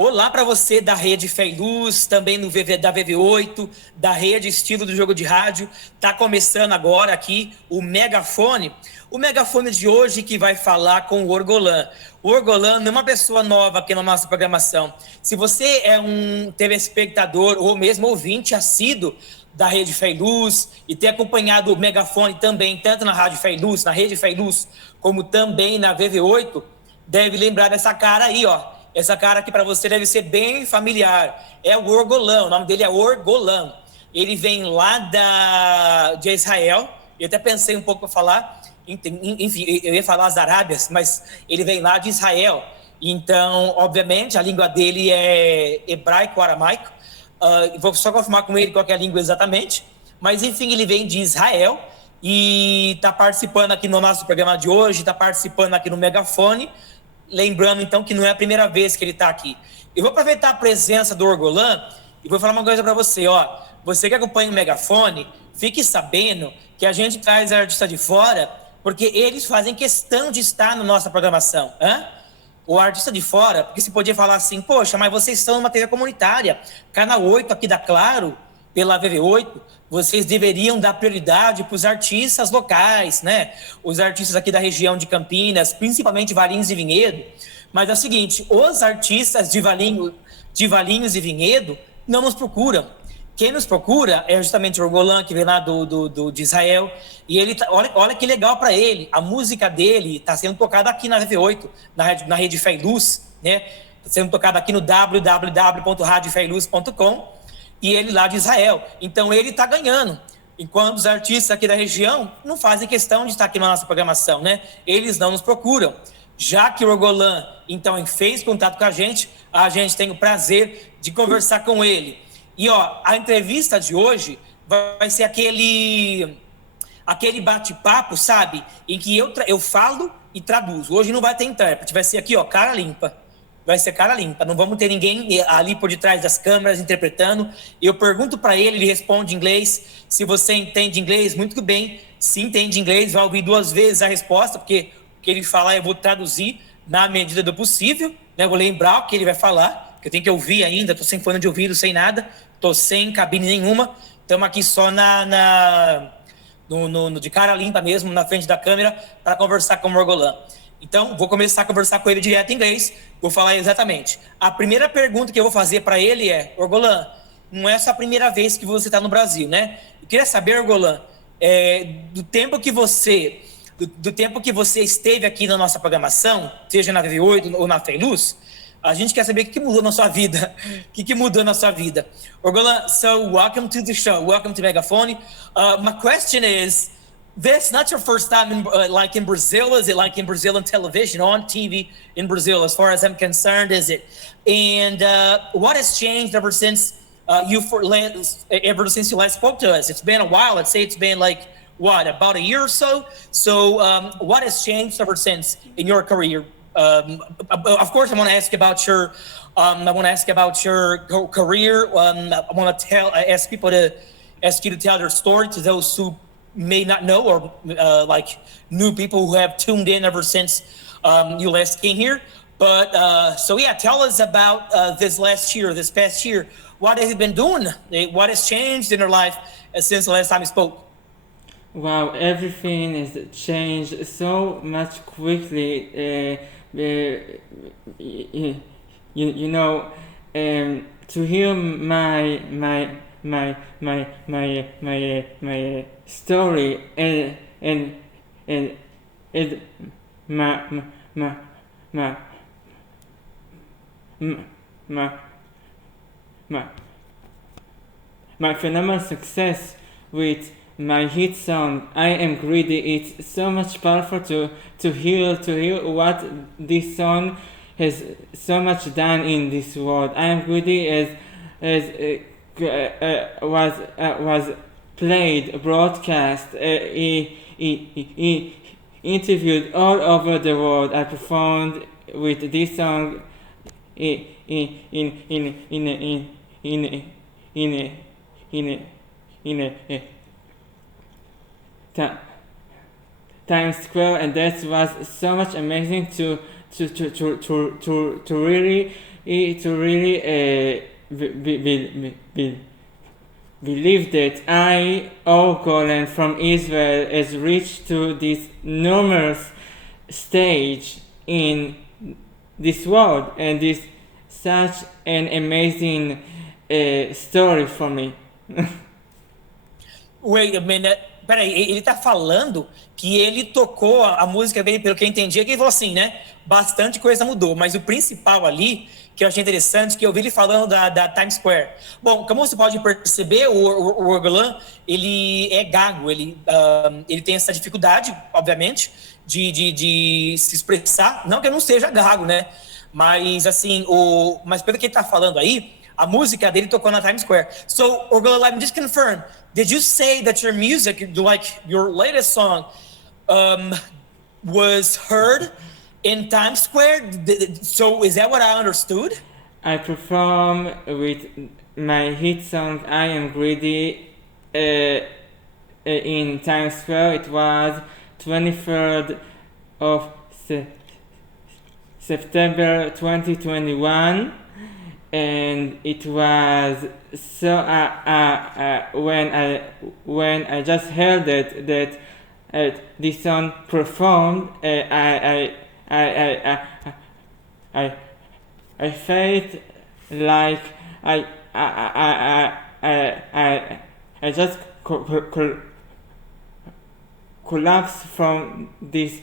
Olá para você da rede Feeluz, também no da VV8, da rede Estilo do Jogo de Rádio. Tá começando agora aqui o megafone. O megafone de hoje que vai falar com o Golan. O Golan é uma pessoa nova aqui na nossa programação. Se você é um telespectador ou mesmo ouvinte assíduo da rede Feeluz e ter acompanhado o megafone também, tanto na rádio Feeluz, na rede Feeluz, como também na VV8, deve lembrar dessa cara aí, ó. Essa cara aqui para você deve ser bem familiar. É o Golan, o nome dele é Golan. Ele vem lá de Israel. Eu até pensei um pouco para falar, enfim, eu ia falar as Arábias, mas ele vem lá de Israel. Então, obviamente, a língua dele é hebraico-aramaico. Vou só confirmar com ele qual é a língua exatamente. Mas, enfim, ele vem de Israel e está participando aqui no nosso programa de hoje, está participando aqui no Megafone. Lembrando, então, que não é a primeira vez que ele está aqui. Eu vou aproveitar a presença do Golan e vou falar uma coisa para você, ó. Você que acompanha o Megafone, fique sabendo que a gente traz artista de fora porque eles fazem questão de estar na nossa programação. O artista de fora, porque se podia falar assim, poxa, mas vocês são uma TV comunitária, Canal 8 aqui da Claro, pela VV8, vocês deveriam dar prioridade para os artistas locais, né? Os artistas aqui da região de Campinas, principalmente Valinhos e Vinhedo. Mas é o seguinte, os artistas de Valinhos e Vinhedo não nos procuram. Quem nos procura é justamente o Golan, que vem lá de Israel. E ele olha que legal para ele. A música dele está sendo tocada aqui na VV8, na rede Feeluz, né? Está sendo tocada aqui no www.radiofeiluz.com. E ele lá de Israel. Então ele está ganhando. Enquanto os artistas aqui da região não fazem questão de estar aqui na nossa programação, né? Eles não nos procuram. Já que o Golan, então, fez contato com a gente tem o prazer de conversar com ele. E, ó, a entrevista de hoje vai ser aquele bate-papo, sabe? Em que eu falo e traduzo. Hoje não vai ter intérprete, vai ser aqui, ó, cara limpa. Vai ser cara limpa, não vamos ter ninguém ali por detrás das câmeras interpretando. Eu pergunto para ele responde em inglês. Se você entende inglês, muito bem. Se entende inglês, vai ouvir 2 vezes a resposta, porque o que ele falar eu vou traduzir na medida do possível, né? Eu vou lembrar o que ele vai falar, porque eu tenho que ouvir ainda, estou sem fone de ouvido, sem nada, estou sem cabine nenhuma, estamos aqui só de cara limpa mesmo, na frente da câmera, para conversar com o Golan. Então, vou começar a conversar com ele direto em inglês. Vou falar exatamente. A primeira pergunta que eu vou fazer para ele é: Golan, não é essa a primeira vez que você está no Brasil, né? Eu queria saber, Golan, do tempo que você esteve aqui na nossa programação, seja na VV8 ou na Feeluz, a gente quer saber o que mudou na sua vida. O que mudou na sua vida? Golan, so welcome to the show. Welcome to Megaphone. My question is, this not your first time in Brazil, is it? Like in Brazilian television, on TV in Brazil, as far as I'm concerned, is it? And what has changed ever since you last spoke to us? It's been a while. I'd say it's been like what, about a year or so. So what has changed ever since in your career? Of course, I want to ask about your career. I want to ask you to tell their story to those who may not know, or like new people who have tuned in ever since you last came here. But so yeah, tell us about this past year. What have you been doing? What has changed in your life since the last time you spoke? Wow, everything has changed so much quickly. You know, to hear my story and my phenomenal success with my hit song "I Am Greedy." It's so much powerful to hear what this song has so much done in this world. "I Am Greedy" was played, broadcast, interviewed all over the world. I performed with this song in Times Square, and that was so much amazing to really to really believe that I, Golan from Israel, has reached to this enormous stage in this world, and this such an amazing story for me. Wait a minute. Peraí, ele tá falando que ele tocou a música dele, pelo que eu entendi, é que ele falou assim, né? Bastante coisa mudou, mas o principal ali, que eu achei interessante, que eu vi ele falando da Times Square. Bom, como você pode perceber, o Golan, ele é gago, ele tem essa dificuldade, obviamente, de se expressar. Não que eu não seja gago, né? Mas, assim, mas pelo que ele tá falando aí, a música dele tocou na Times Square. So, Golan, let me just confirm. Did you say that your music, like your latest song, was heard in Times Square? So is that what I understood? I perform with my hit song "I Am Greedy" in Times Square. It was 23rd of September 2021, and it was so when I just heard that this song performed, I felt like I just collapsed from this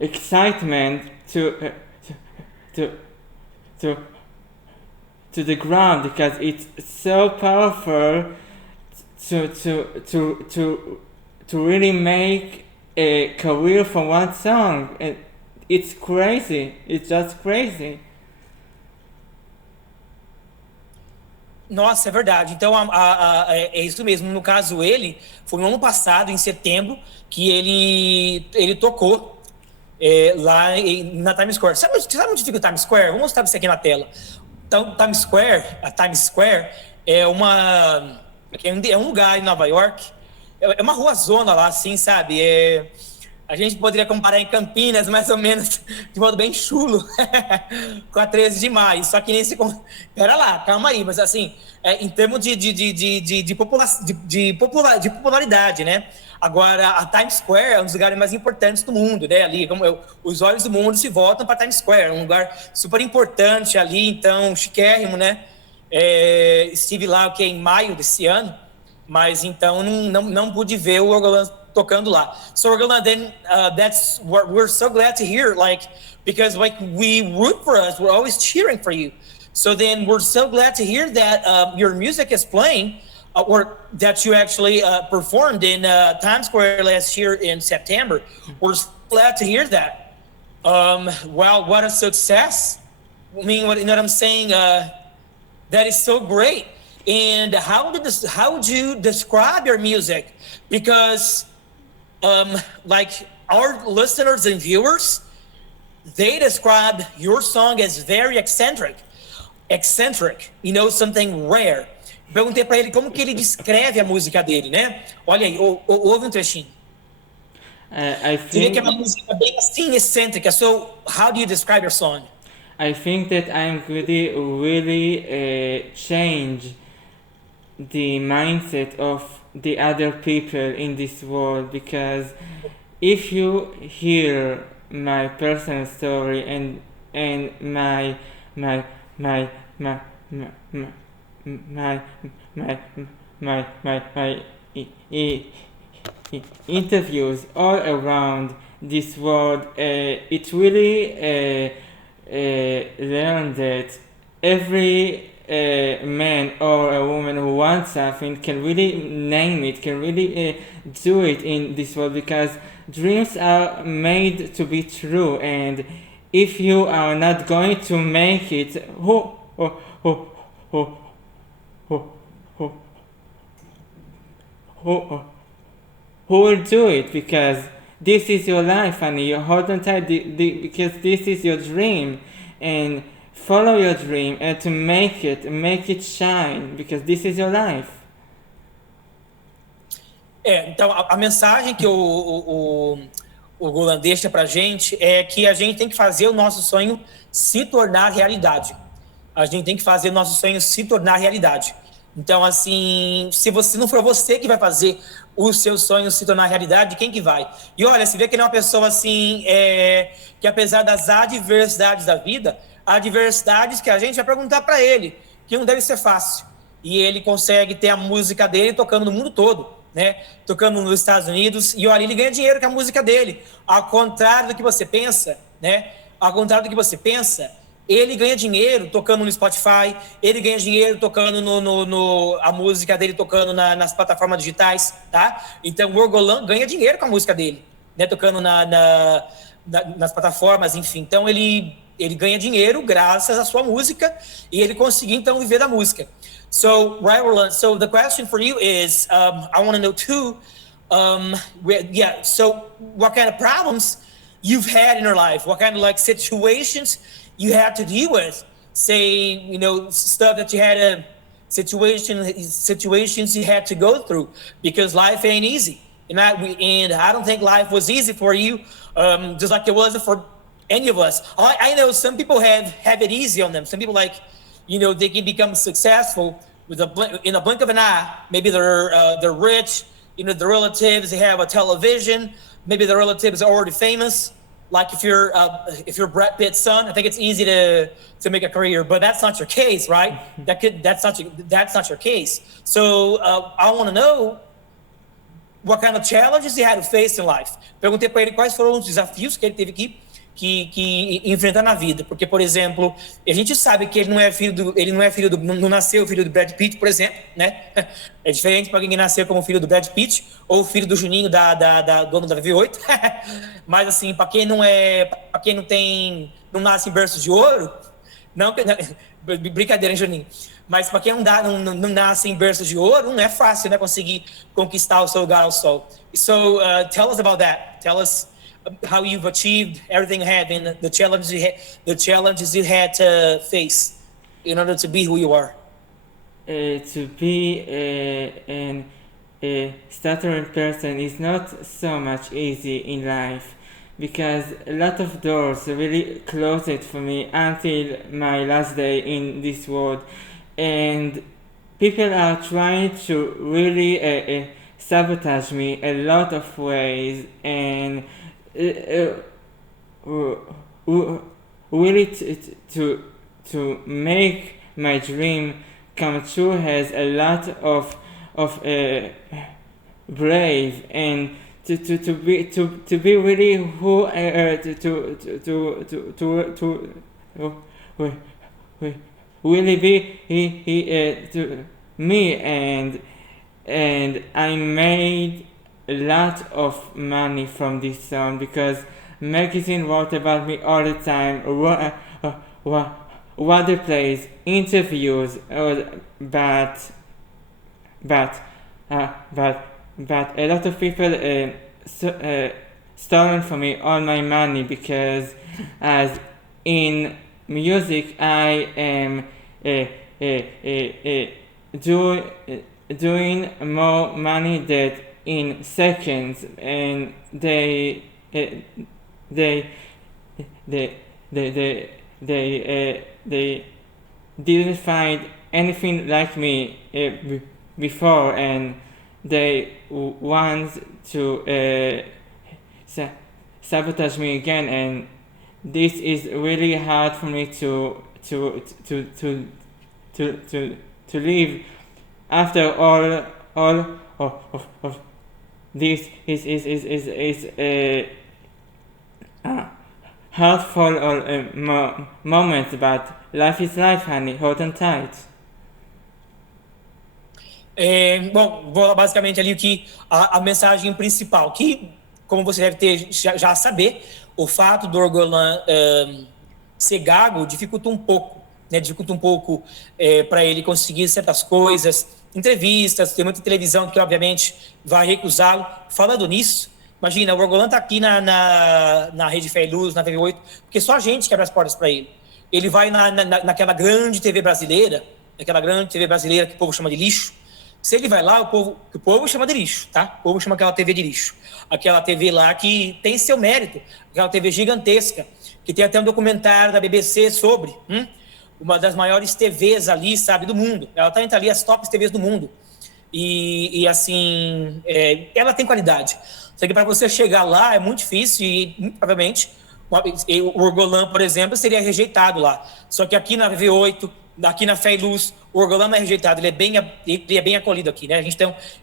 excitement to the ground, because it's so powerful to really make a career from one song. And it's crazy. It's just crazy. Nossa, é verdade. Então, é isso mesmo. No caso, ele foi no ano passado, em setembro, que ele tocou lá na Times Square. Sabe onde fica o Times Square? Vou mostrar isso aqui na tela. Então, a Times Square é um lugar em Nova York. É uma rua zona lá, assim, sabe? A gente poderia comparar em Campinas, mais ou menos, de modo bem chulo, com a 13 de maio. Só que nem se... Pera lá, calma aí. Mas, assim, em termos de popularidade, né? Agora, a Times Square é um dos lugares mais importantes do mundo, né? Ali, os olhos do mundo se voltam para Times Square. É um lugar super importante ali, então, chiquérrimo, né? Estive lá, em maio desse ano, mas então não pude ver o Golan tocando lá. So, Golan, then that's what we're so glad to hear, because we root for us, we're always cheering for you. So then we're so glad to hear that your music is playing, or that you actually performed in Times Square last year in September. We're so glad to hear that. Wow, what a success. I mean, you know what I'm saying? That is so great. And how would you describe your music? Because our listeners and viewers, they describe your song as very eccentric, something rare. Perguntei para ele como que ele descreve a música dele, né? Olha aí, ouve um trechinho. Diria que é uma música bem assim, excêntrica. So, how do you describe your song? I think that I'm really change the mindset of the other people in this world, because if you hear my personal story and my interviews all around this world, it really learned that every man or a woman who wants something can really name it, can really do it in this world, because dreams are made to be true, and if you are not going to make it, who will do it? Because this is your life, and you hold on tight because this is your dream, and follow your dream and to make it shine, because this is your life. Então a mensagem que o o Golan deixa pra gente é que a gente tem que fazer o nosso sonho se tornar realidade. A gente tem que fazer o nosso sonho se tornar realidade. Então, assim, se você não for você que vai fazer o seu sonho se tornar realidade, quem que vai? E olha, você vê que ele é uma pessoa assim, que apesar das adversidades da vida, adversidades que a gente vai perguntar para ele, que não deve ser fácil. E ele consegue ter a música dele tocando no mundo todo, né? Tocando nos Estados Unidos, e olha, ele ganha dinheiro com a música dele. Ao contrário do que você pensa, né? Ao contrário do que você pensa, ele ganha dinheiro tocando no Spotify, ele ganha dinheiro tocando a música dele tocando nas plataformas digitais, tá? Então o Golan ganha dinheiro com a música dele, né? Tocando nas plataformas, enfim. Então ele ganha dinheiro graças à sua música e ele conseguiu então viver da música. So, right, Roland, so the question for you is, I want to know too, so what kind of problems you've had in your life? What kind of like situations you had to deal with? Say, stuff that you had situations you had to go through, because life ain't easy. And I don't think life was easy for you, just like it wasn't for any of us. I know some people have it easy on them. Some people they can become successful in a blink of an eye. Maybe they're rich. The relatives, they have a television. Maybe the relatives are already famous. Like if you're Brad Pitt's son, I think it's easy to make a career, but that's not your case, right? That's not your case. So I want to know what kind of challenges he had to face in life. Perguntei para ele quais foram os desafios que ele teve que enfrentar na vida, porque, por exemplo, a gente sabe que ele não nasceu filho do Brad Pitt, por exemplo, né? É diferente para quem nasceu como filho do Brad Pitt ou filho do Juninho da dono da V8. Mas assim, para quem não nasce em berço de ouro, não, brincadeira, hein, Juninho? Mas para quem não nasce em berço de ouro, não é fácil, né, conseguir conquistar o seu lugar ao sol. So tell us about that. Tell us how you've achieved everything you have and the challenges you had to face in order to be who you are. To be a stuttering person is not so much easy in life, because a lot of doors really closed for me until my last day in this world, and people are trying to really sabotage me a lot of ways, and really to make my dream come true has a lot of brave, and to be really who really be to me, and I made a lot of money from this song, because magazine wrote about me all the time, water plays, interviews, but a lot of people stolen from me all my money, because as in music I am doing more money than in seconds, and they didn't find anything like me before, and they want to sabotage me again, and this is really hard for me to live after all of this is hurtful moment, but life is life, honey. Hold on tight. Bom, basicamente ali a mensagem principal, que, como você deve ter já saber, o fato do Golan ser gago dificulta um pouco, né? Dificulta um pouco para ele conseguir certas coisas, entrevistas, tem muita televisão que obviamente vai recusá-lo. Falando nisso, imagina, o Golan tá aqui na rede Feeluz, na TV8, porque só a gente que abre as portas para ele. Ele vai naquela grande TV brasileira, que o povo chama de lixo, Se ele vai lá, o povo chama de lixo, tá? O povo chama aquela TV de lixo. Aquela TV lá que tem seu mérito, aquela TV gigantesca, que tem até um documentário da BBC sobre, uma das maiores TVs ali, sabe, do mundo. Ela tá entre ali as tops TVs do mundo. E assim, ela tem qualidade. Só que para você chegar lá é muito difícil e, muito provavelmente, o Golan, por exemplo, seria rejeitado lá. Só que aqui na V8, aqui na Feeluz, o Golan não é rejeitado, ele é bem acolhido aqui, né?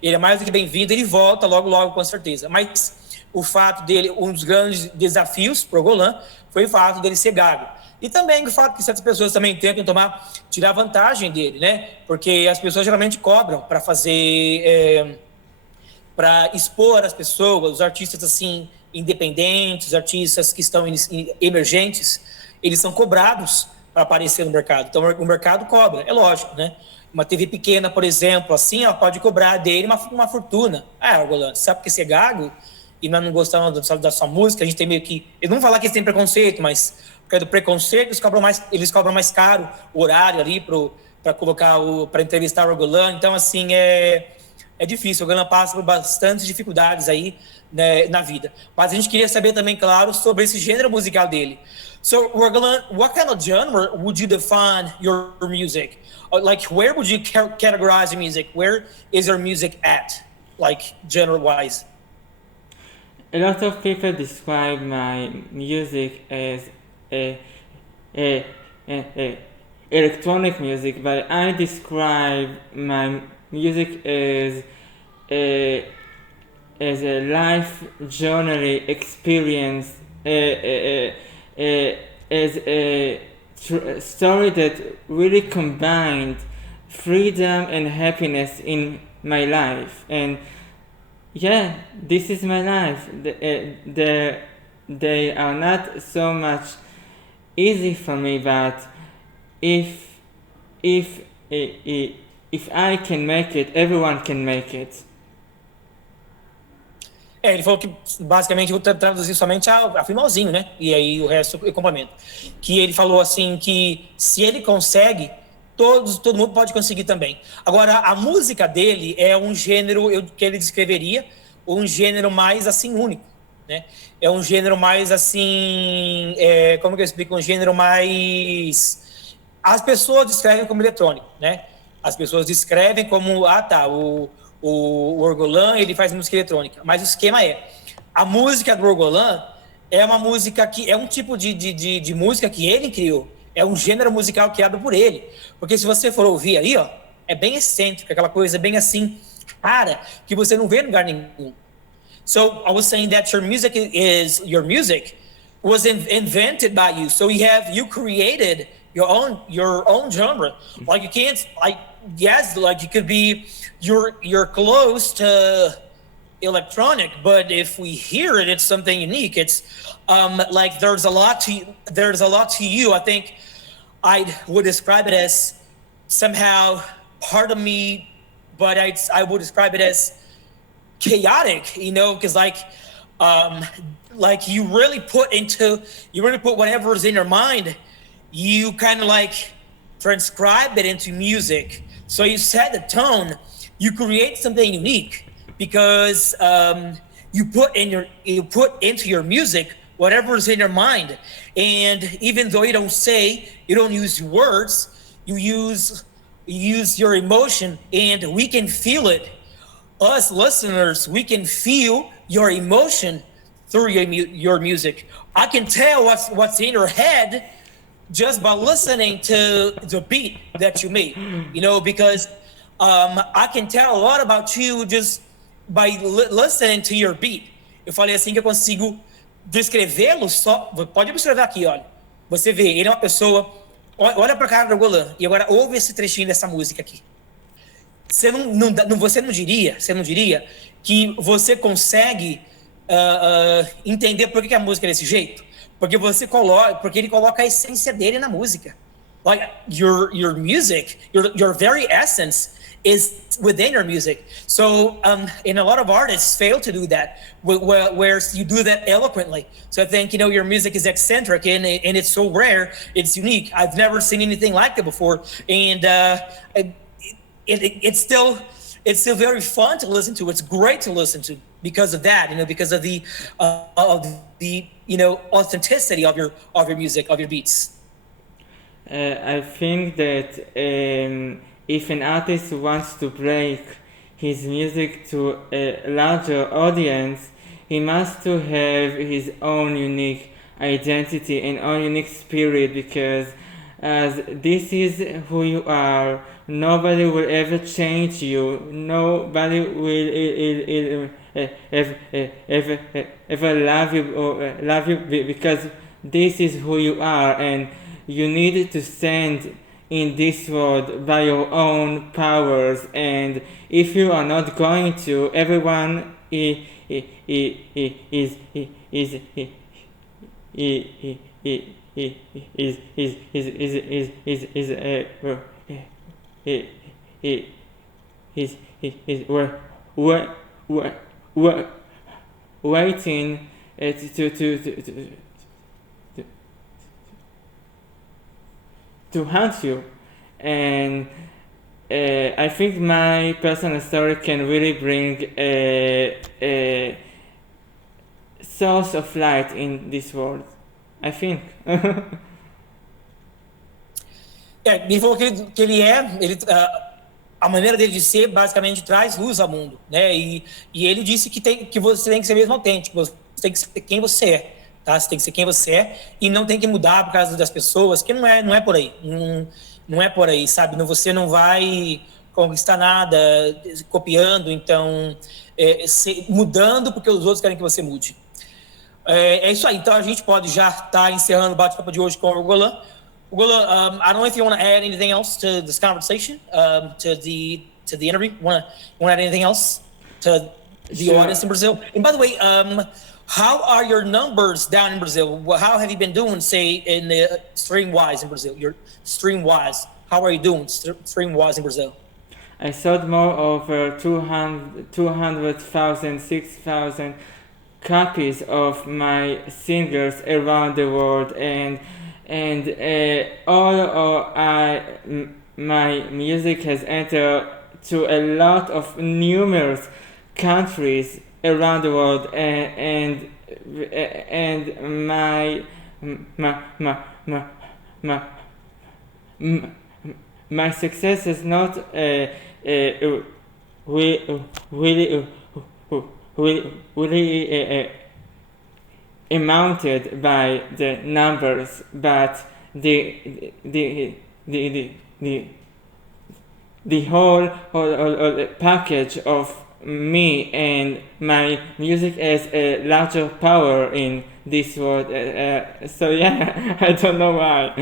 Ele é mais do que bem-vindo, ele volta logo, com certeza. Mas o fato dele, um dos grandes desafios para o Golan foi o fato dele ser gago. E também o fato que certas pessoas também tentam tirar vantagem dele, né? Porque as pessoas geralmente cobram para fazer, para expor as pessoas, os artistas assim independentes, os artistas que estão emergentes, eles são cobrados para aparecer no mercado. Então o mercado cobra, é lógico, né? Uma TV pequena, por exemplo, assim, ela pode cobrar dele uma fortuna. Golan, sabe que você é gago e nós não gostamos da sua música, a gente tem meio que... Eu não vou falar que eles têm preconceito, mas por causa do preconceito, eles cobram mais caro o horário ali para entrevistar o Golan. Então, assim, é difícil. O Golan passa por bastantes dificuldades aí, né, na vida. Mas a gente queria saber também, claro, sobre esse gênero musical dele. So, Golan, what kind of genre would you define your music? Like, where would you categorize your music? Where is your music at, like, genre-wise? A lot of people describe my music as a electronic music, but I describe my music as a life journey experience, as a story that really combined freedom and happiness in my life. And yeah, this is my life. They are not so much easy for me, but if I can make it, everyone can make it. Ele falou que, basicamente, vou traduzir somente a finalzinho, né? E aí o resto eu complemento. Que ele falou assim que se ele consegue, todo mundo pode conseguir também. Agora, a música dele é um gênero que ele descreveria, um gênero mais, assim, único, né? É um gênero mais, assim... como que eu explico? Um gênero mais... As pessoas descrevem como eletrônico, né? As pessoas descrevem como... O Golan, ele faz música eletrônica. Mas o esquema a música do Golan é uma música que... É um tipo de música que ele criou. É um gênero musical criado por ele. Porque se você for ouvir aí, ó, é bem excêntrico, aquela coisa bem assim, rara, que você não vê em lugar nenhum. So I was saying that your music was invented by you. So you created your own genre. Like you can't, yes, like you could be, you're close to electronic, but if we hear it, it's something unique. It's like there's a lot to you. I think I would describe it as somehow part of me, but I would describe it as chaotic, because like you really put whatever's in your mind, you kind of like transcribe it into music. So you set the tone, you create something unique because you put into your music whatever's in your mind. And even though you don't use words, you use your emotion, and we can feel it. Us listeners, we can feel your emotion through your music. I can tell what's in your head just by listening to the beat that you make, because I can tell a lot about you just by listening to your beat. Eu falei assim que eu consigo descrevê-lo só. Pode observar aqui, olha. Você vê, ele é uma pessoa. Olha pra cara do Golan e agora ouve esse trechinho dessa música aqui. Você não diria que você consegue entender por que a música é desse jeito? Porque ele coloca a essência dele na música. Like your music, your very essence is within your music. So, and a lot of artists fail to do that, where you do that eloquently. So I think, your music is eccentric and it's so rare, it's unique. I've never seen anything like it before. And it's still, it's still very fun to listen to. It's great to listen to because of that, because of the authenticity of your music, of your beats. I think that if an artist wants to break his music to a larger audience, he must to have his own unique identity and own unique spirit, because as this is who you are, nobody will ever change you. Nobody will ever love you or love you because this is who you are, and you need to stand in this world by your own powers. And if you are not going to, everyone waiting to hunt you. And I think my personal story can really bring a source of light in this world, I think. Ele falou que a maneira dele de ser basicamente traz luz ao mundo, né? E ele disse que você tem que ser mesmo autêntico, você tem que ser quem você é, tá? Você tem que ser quem você é e não tem que mudar por causa das pessoas, que não é por aí, não é por aí, sabe? Você não vai conquistar nada copiando, então mudando porque os outros querem que você mude. É isso aí. Então a gente pode já estar encerrando o bate-papo de hoje com o Golan. Golan, I don't know if you want to add anything else to this conversation, to the interview. You want to add anything else to the audience in Brazil? And by the way, how are your numbers down in Brazil? How have you been doing, say, in the stream-wise in Brazil? Your stream-wise, how are you doing stream-wise in Brazil? I sold more over 200,000, 6,000 copies of my singles around the world, and my music has entered to a lot of numerous countries around the world, and my success is not really amounted by the numbers, but the whole package of me and my music has a larger power in this world. So yeah, I don't know why.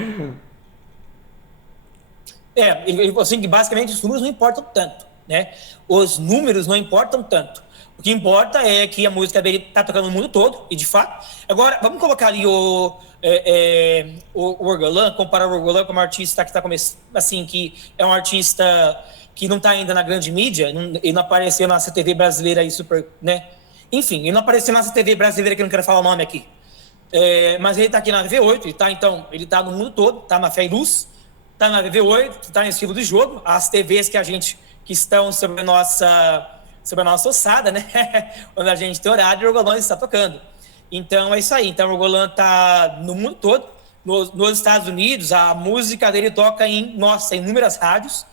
Ele falou assim que basicamente os números não importam tanto, né? Os números não importam tanto. O que importa é que a música dele tá tocando no mundo todo, e de fato. Agora, vamos colocar ali o Golan, comparar o Golan com um artista que está começando, assim, que é um artista que não está ainda na grande mídia, ele não apareceu na CTV brasileira aí super, né? Enfim, ele não apareceu na CTV brasileira, que eu não quero falar o nome aqui. Mas ele está aqui na V8, ele tá no mundo todo, tá na Feeluz, tá na V8, tá no estilo do jogo, as TVs que estão sobre a nossa ossada, né? Onde a gente tem horário, o Golan está tocando. Então é isso aí. Então o Golan tá no mundo todo. Nos Estados Unidos, a música dele toca em inúmeras rádios,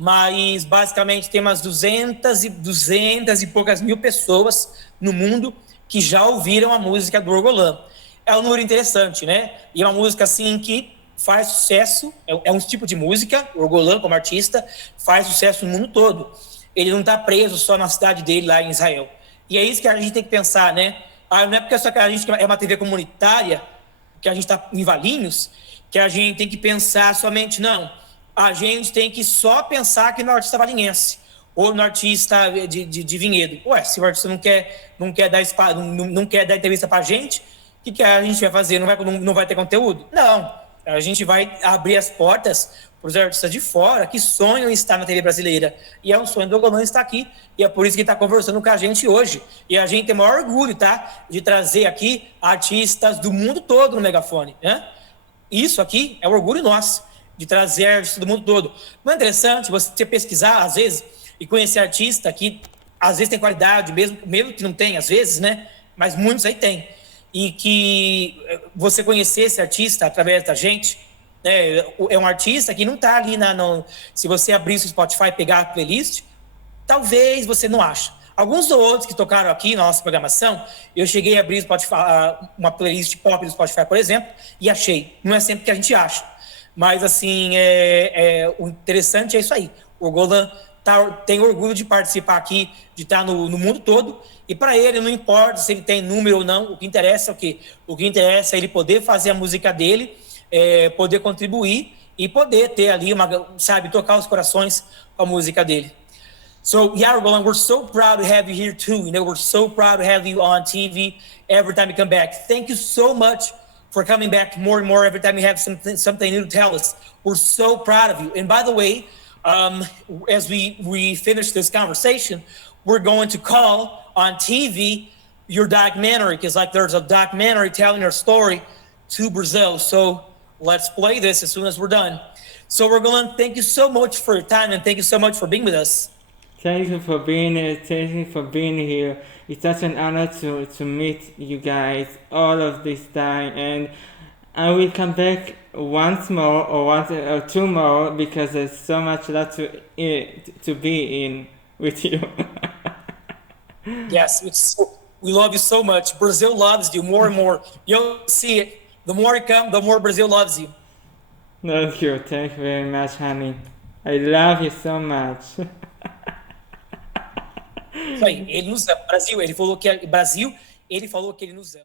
mas basicamente tem umas 200 e poucas mil pessoas no mundo que já ouviram a música do Golan. É um número interessante, né? E é uma música assim que faz sucesso, é um tipo de música, o Golan como artista faz sucesso no mundo todo. Ele não está preso só na cidade dele, lá em Israel. E é isso que a gente tem que pensar, né? Não é porque só que a gente é uma TV comunitária, que a gente está em Valinhos, que a gente tem que pensar somente, não. A gente tem que só pensar que no artista valinhense, ou no artista de Vinhedo. Ué, se o artista não quer dar entrevista pra gente, o que a gente vai fazer? Não vai ter conteúdo? Não. A gente vai abrir as portas para os artistas de fora que sonham em estar na TV brasileira. E é um sonho do Golan estar aqui. E é por isso que ele está conversando com a gente hoje. E a gente tem o maior orgulho, tá? De trazer aqui artistas do mundo todo no megafone, né? Isso aqui é um orgulho nosso, de trazer artistas do mundo todo. Não é interessante você pesquisar, às vezes, e conhecer artista que às vezes tem qualidade, mesmo que não tem, às vezes, né? Mas muitos aí tem. E que você conhecer esse artista através da gente, né? É um artista que não está ali se você abrir o Spotify e pegar a playlist, talvez você não ache. Alguns outros que tocaram aqui na nossa programação, eu cheguei a abrir Spotify, uma playlist pop do Spotify, por exemplo, e achei. Não é sempre que a gente acha. Mas, assim, o interessante é isso aí. O Golan tem orgulho de participar aqui, de estar no mundo todo. E para ele, não importa se ele tem número ou não, o que interessa é o quê? O que interessa é ele poder fazer a música dele, poder contribuir e poder ter ali, sabe, tocar os corações com a música dele. So, yeah, Golan, we're so proud to have you here too. We're so proud to have you on TV every time you come back. Thank you so much for coming back more and more every time you have something new to tell us. We're so proud of you. And by the way, as we finish this conversation, we're going to call on TV your documentary, because there's a documentary telling your story to Brazil. So let's play this as soon as we're done. So we're going, thank you so much for your time, and thank you so much for being with us. Thank you for being here. Thank you for being here. It's such an honor to meet you guys all of this time, and I will come back once more or two more because there's so much love to be in with you. Yes, we love you so much. Brazil loves you more and more. You'll see it. The more you come, the more Brazil loves you. Thank you very much, honey. I love you so much. Isso aí, ele nos ama. Brasil, ele falou que ele nos ama.